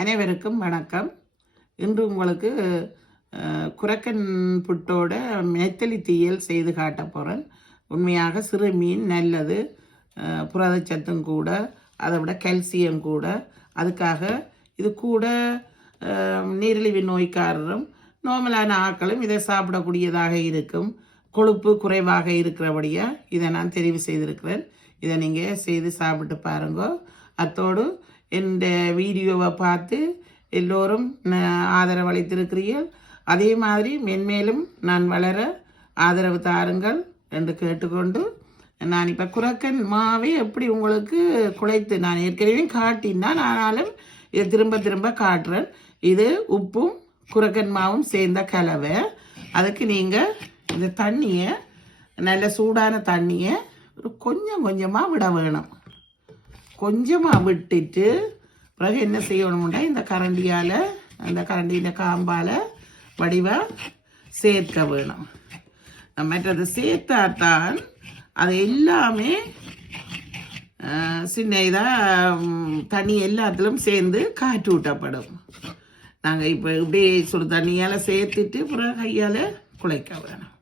அனைவருக்கும் வணக்கம். இன்று உங்களுக்கு குரக்கன் புட்டோட நெத்தலி தீயல் செய்து காட்ட போகிறேன் உண்மையாக சிறு மீன் நல்லது புரதச்சத்தும் கூட அதை விட கல்சியம் கூட. அதுக்காக இது கூட நீரிழிவு நோய்க்காரரும் நார்மலான ஆட்களும் இதை சாப்பிடக்கூடியதாக இருக்கும். கொழுப்பு குறைவாக இருக்கிறபடியாக இதை நான் தெரிவு செய்திருக்கிறேன். இதை நீங்கள் செய்து சாப்பிட்டு பாருங்க. அத்தோடு இந்த வீடியோவை பார்த்து எல்லோரும் ஆதரவளித்திருக்கிறீர்கள். அதே மாதிரி மென்மேலும் நான் வளர ஆதரவு தாருங்கள் என்று கேட்டுக்கொண்டு நான் இப்போ குரக்கன் மாவை எப்படி உங்களுக்கு குழைத்து நான் ஏற்கனவே காட்டினான் ஆனாலும் இதை திரும்ப திரும்ப காட்டுறேன். இது உப்பும் குரக்கன் மாவும் சேர்ந்த கலவை. அதுக்கு நீங்கள் இந்த தண்ணியை நல்ல சூடான தண்ணியை கொஞ்சம் கொஞ்சமாக விட வேணும். கொஞ்சமாக விட்டுட்டு பிறகு என்ன செய்யணும்னா இந்த கரண்டியால் அந்த கரண்டியின் காம்பால் வடிவாக சேர்க்க வேணும். மற்றது சேர்த்தாத்தான் அது எல்லாமே சின்ன இதாக தண்ணி எல்லாத்திலும் சேர்ந்து காற்று ஊட்டப்படும். நாங்கள் இப்போ இப்படியே சுடு தண்ணியால் சேர்த்துட்டு பிறகு கையால் குழைக்க வேணும்.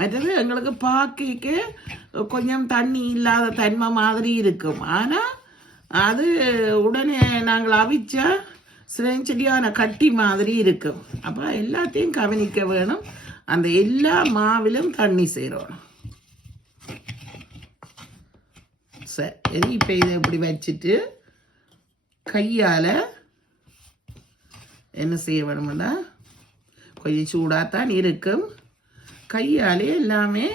மற்றது எங்களுக்கு பார்க்க கொஞ்சம் தண்ணி இல்லாத தன்மை மாதிரி இருக்கும். ஆனால் அது உடனே நாங்கள் அவிச்சா சிலஞ்செடியான கட்டி மாதிரி இருக்கும். அப்போ எல்லாத்தையும் கவனிக்க வேணும். அந்த எல்லா மாவிலும் தண்ணி சேரணும். சரி இப்போ இதை இப்படி வச்சுட்டு கையால் என்ன செய்ய வேணும்னா கொஞ்சம் சூடாகத்தான் இருக்கும். கையாலே எல்லாமே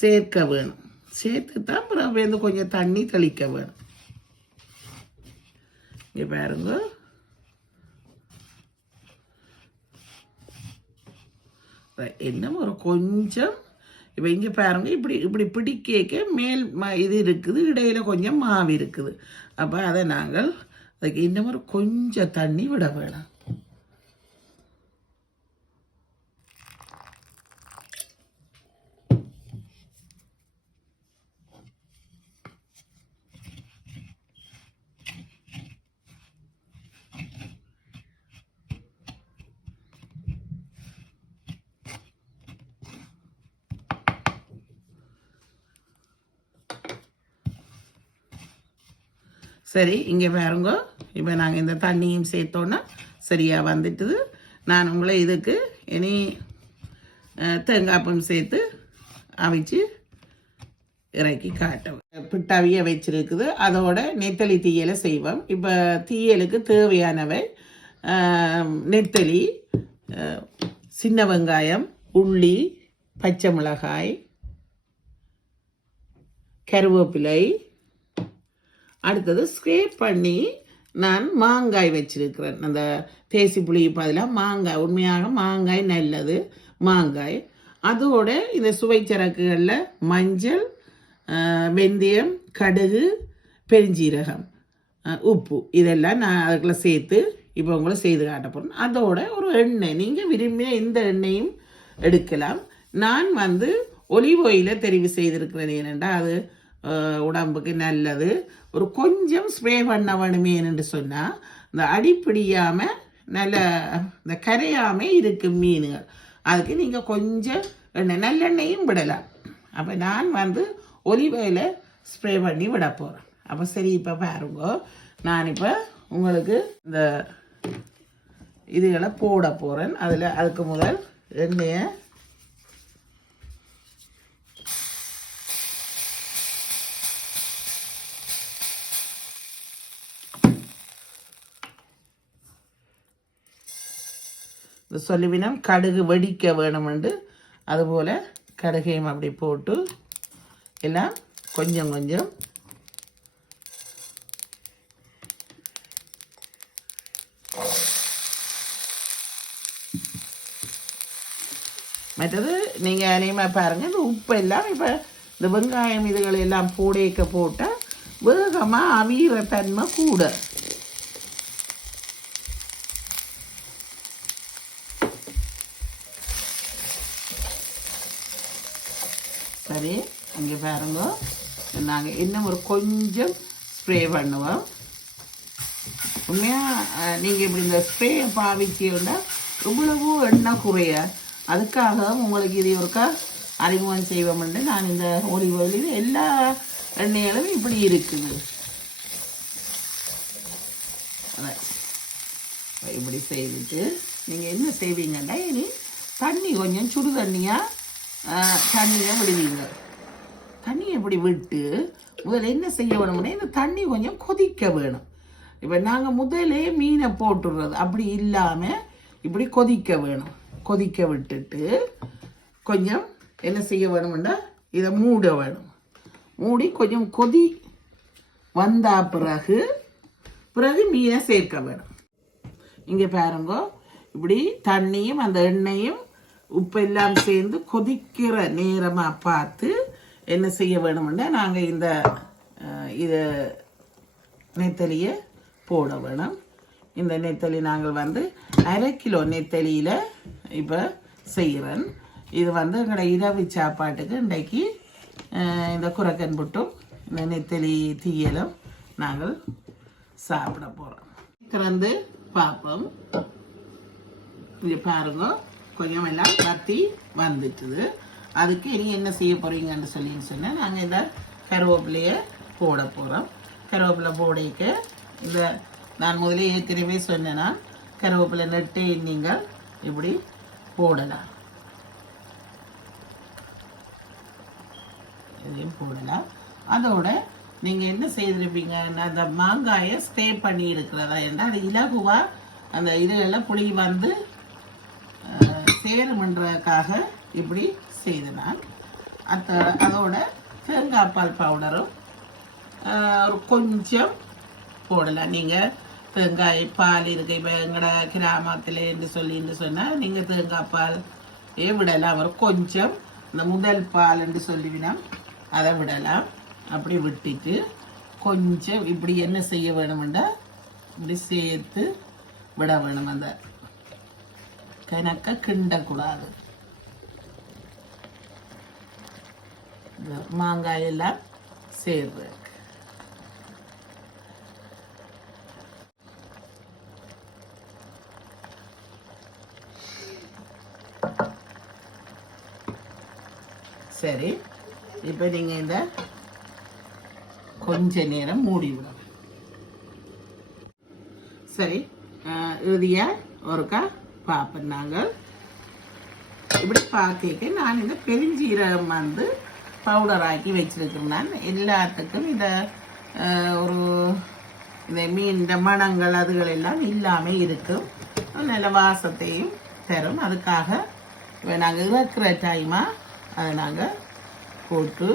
சேர்க்க வேணும். சேர்த்து தான் அப்புறம் வந்து கொஞ்சம் தண்ணி தெளிக்க வேணும். இங்கே பாருங்க. என்ன ஒரு கொஞ்சம் இப்போ இங்கே பாருங்கள் இப்படி இப்படி பிடிக்க மேல் ம இது இருக்குது இடையில் கொஞ்சம் மாவு இருக்குது. அப்போ அதை நாங்கள் அதுக்கு இன்னும் ஒரு கொஞ்சம் தண்ணி விட வேணும். சரி இங்கே பாருங்க. இப்போ நாங்கள் இந்த தண்ணியும் சேர்த்தோன்னா சரியாக வந்துட்டுது. நான் உங்களை இதுக்கு இனி தேங்காய்ப்பும் சேர்த்து அவிச்சு இறக்கி காட்டுவேன் பிட்டவிய வச்சிருக்குது. அதோட நெத்தலி தீயலை செய்வோம். இப்போ தீயலுக்கு தேவையானவை நெத்தலி சின்ன வெங்காயம் உள்ளி பச்சை மிளகாய் கருவேப்பிலை அடுத்தது ஸ்க்ரேப் பண்ணி நான் மாங்காய் வச்சிருக்கிறேன். அந்த தேசி புளிக்கு பதிலாக மாங்காய் உண்மையாக மாங்காய் நல்லது மாங்காய். அதோட இந்த சுவைச்சரக்குகளில் மஞ்சள் வெந்தயம் கடுகு பெருஞ்சீரகம் உப்பு. இதெல்லாம் நான் அதுக்குள்ளே சேர்த்து இப்போ உங்களை செய்து காட்ட போகிறேன் அதோட ஒரு எண்ணெய். நீங்கள் விரும்பிய இந்த எண்ணெயும் எடுக்கலாம். நான் வந்து ஒலிவ் ஆயிலை தெரிவு செய்திருக்கிறேன். ஏனென்றால் அது உடம்புக்கு நல்லது ஒரு கொஞ்சம் ஸ்ப்ரே பண்ண வேணுமே என்று சொன்னால் இந்த அடிப்பிடியாமல் நல்ல இந்த கரையாமல் இருக்கும் மீன்கள் அதுக்கு நீங்கள் கொஞ்சம் எண்ணெய் நல்லெண்ணெயும் விடலாம் அப்போ நான் வந்து ஒலிவையில் ஸ்ப்ரே பண்ணி விட போகிறேன் அப்போ சரி இப்போ பாருங்க நான் இப்போ உங்களுக்கு இந்த இதுகளை போட போகிறேன் அதில் அதுக்கு முதல் எண்ணெயை சொல்லுவினம் கடுகு வெடிக்க வேணுமெண்டு அதுபோல் கடுகையும் அப்படி போட்டு எல்லாம் கொஞ்சம் கொஞ்சம் மற்றது நீங்கள் அநேகமாக பாருங்கள் இந்த உப்பு எல்லாம் இப்போ இந்த வெங்காயம் இதுகள் எல்லாம் போடேக்க போட்டால் வேகமாக அவிகிற தன்மை கூட. சரி இங்கே பாருங்க நாங்கள் இன்னும் ஒரு கொஞ்சம் ஸ்ப்ரே பண்ணுவோம் உண்மையாக நீங்கள் இப்படி இந்த ஸ்ப்ரே பாவிச்சீங்கன்னா இவ்வளவு எண்ணெய் குறைய அதுக்காக உங்களுக்கு இது ஒருக்கா அறிமுகம் செய்வோம்னு நான் இந்த ஒலிவ் ஆயில் எல்லா எண்ணெய்களும் இப்படி இருக்குது அதான். இப்படி செய்துட்டு நீங்கள் என்ன செய்வீங்கன்னா இனி தண்ணி கொஞ்சம் சுடு தண்ணியாக தண்ணியை விடுவீங்க. தண்ணி எப்படி விட்டு முதல்ல என்ன செய்ய வேணும்னா இந்த தண்ணி கொஞ்சம் கொதிக்க வேணும். இப்போ நாங்கள் முதலே மீனை போட்டுடுறது அப்படி இல்லாமல் இப்படி கொதிக்க வேணும். கொதிக்க விட்டுட்டு கொஞ்சம் என்ன செய்ய வேணும்னா இதை மூட வேணும். மூடி கொஞ்சம் கொதி வந்தா பிறகு பிறகு மீனை சேர்க்க வேணும். இங்கே பாருங்க இப்படி தண்ணியும் அந்த எண்ணெயும் உப்பு எல்லாம் சேர்ந்து கொதிக்கிற நேரமாக பார்த்து என்ன செய்ய வேணும்னா நாங்கள் இந்த இது இதை நெத்தலியை போட வேணும். இந்த நெத்தலி நாங்கள் வந்து அரை கிலோ நெத்தலியில் இப்போ செய்கிறேன் இது வந்து எங்களோட இரவு சாப்பாட்டுக்கு இன்றைக்கு இந்த குரக்கன் புட்டும் இந்த நெத்தலி தீயலும் நாங்கள் சாப்பிட போகிறோம் திறந்து பார்ப்போம் இது பாருங்க. கொஞ்சம் எல்லாம் வத்தி வந்துட்டுது. அதுக்கு இனி என்ன செய்ய போறீங்கன்னு சொல்லி சொன்னால் நாங்கள் இந்த கருவேப்பிலையை போட போகிறோம் கருவேப்பிலை போடைக்க இந்த நான் முதலே ஏற்கனவே சொன்னேன்னா கருவேப்பிலை நட்டு நீங்கள் இப்படி போடலாம். இதையும் போடலாம். அதோட நீங்கள் என்ன செய்திருப்பீங்க? அந்த மாங்காயை ஸ்டே பண்ணி இருக்கிறதா என்றால் அது இலகுவா அந்த இதுகளில் புளி வந்து சேருமன்றதுக்காக இப்படி செய்து நான் அத்த அதோட தேங்காய் பால் பவுடரும் ஒரு கொஞ்சம் போடலாம். நீங்கள் தேங்காய் பால் இருக்கு இப்போ எங்களோட கிராமத்தில் என்று சொல்லின்னு சொன்னால் நீங்கள் தேங்காய் பால் ஏ விடலாம். ஒரு கொஞ்சம் இந்த முதல் பால் என்று சொல்லிவினா அதை விடலாம். அப்படி விட்டுட்டு கொஞ்சம் இப்படி என்ன செய்ய வேணுமெண்டா இப்படி சேர்த்து விட வேணும் அந்த கணக்க கிண்டக்கூடாது இந்த மாங்காய் எல்லாம் சேர்றதுக்கு சரி இப்போ நீங்கள் இந்த கொஞ்ச நேரம் மூடி விடணும் சரி அஹ், இறுதியா ஒருக்கா பார்ப்போம் நாங்கள் இப்படி பார்க்க நான் இந்த பெருஞ்சீரகம் வந்து பவுடர் ஆக்கி வச்சிருக்கிறேன் நான். எல்லாத்துக்கும் இதை ஒரு இந்த மீன் இந்த மணங்கள் அதுகள் எல்லாம் இல்லாமல் இருக்கும். நல்ல வாசத்தையும் தரும். அதுக்காக நாங்கள் இறக்குற டைமாக அதை நாங்கள் போட்டு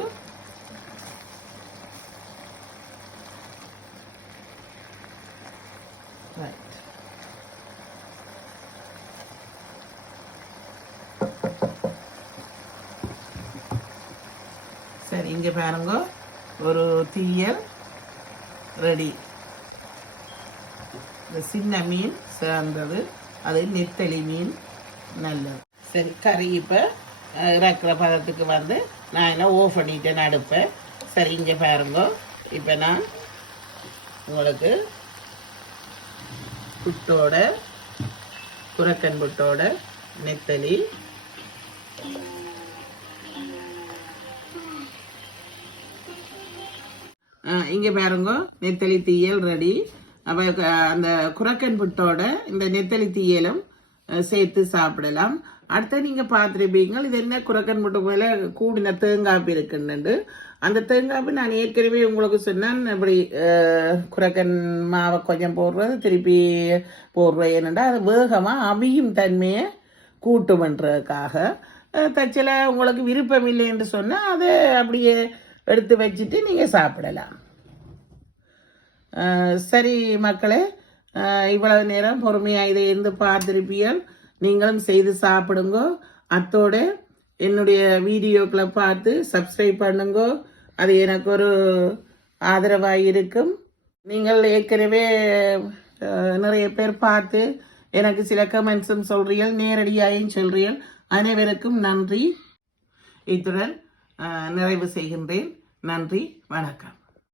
சரி இங்கே பாருங்க. ஒரு தீயல் ரெடி. இந்த சின்ன மீன் சேர்ந்தது. அது நெத்தலி மீன் நல்லது. சரி கறி இப்போ இறக்குற பதத்துக்கு வந்து நான் என்ன ஓஃப் பண்ணிட்டேன் அடுப்பேன். சரி இங்கே பாருங்க. இப்போ நான் உங்களுக்கு புட்டோட குரக்கன் புட்டோட நெத்தலி இங்கே பாருங்க நெத்தலி தீயல் ரெடி. அப்போ அந்த குரக்கன் புட்டோட இந்த நெத்தலி தீயலும் சேர்த்து சாப்பிடலாம். அடுத்து நீங்கள் பார்த்துருப்பீங்க இது என்ன குரக்கன் புட்டு போல கூடின தேங்காப்பு இருக்குன்னு அந்த தேங்காப்பு நான் ஏற்கனவே உங்களுக்கு சொன்னேன் இப்படி குரக்கன் மாவை கொஞ்சம் போடுறது திருப்பி போடுறது ஏனென்றா அது வேகமாக அவியும் தன்மையை கூட்டுமன்றதுக்காக. தச்சில் உங்களுக்கு விருப்பம் இல்லை என்று சொன்னால் அதை அப்படியே எடுத்து வச்சுட்டு நீங்கள் சாப்பிடலாம். சரி மக்களே இவ்வளவு நேரம் பொறுமையாக இதை இருந்து பார்த்துருப்பீர்கள் நீங்களும் செய்து சாப்பிடுங்க. அத்தோட என்னுடைய வீடியோக்களை பார்த்து சப்ஸ்கிரைப் பண்ணுங்க. அது எனக்கு ஒரு ஆதரவாக இருக்கும். நீங்கள் ஏற்கனவே நிறைய பேர் பார்த்து எனக்கு சில கமெண்ட்ஸும் சொல்கிறீர்கள் நேரடியாகவும் சொல்கிறீர்கள் அனைவருக்கும் நன்றி. இத்துடன் நிறைவு செய்கின்றேன். நன்றி வணக்கம்.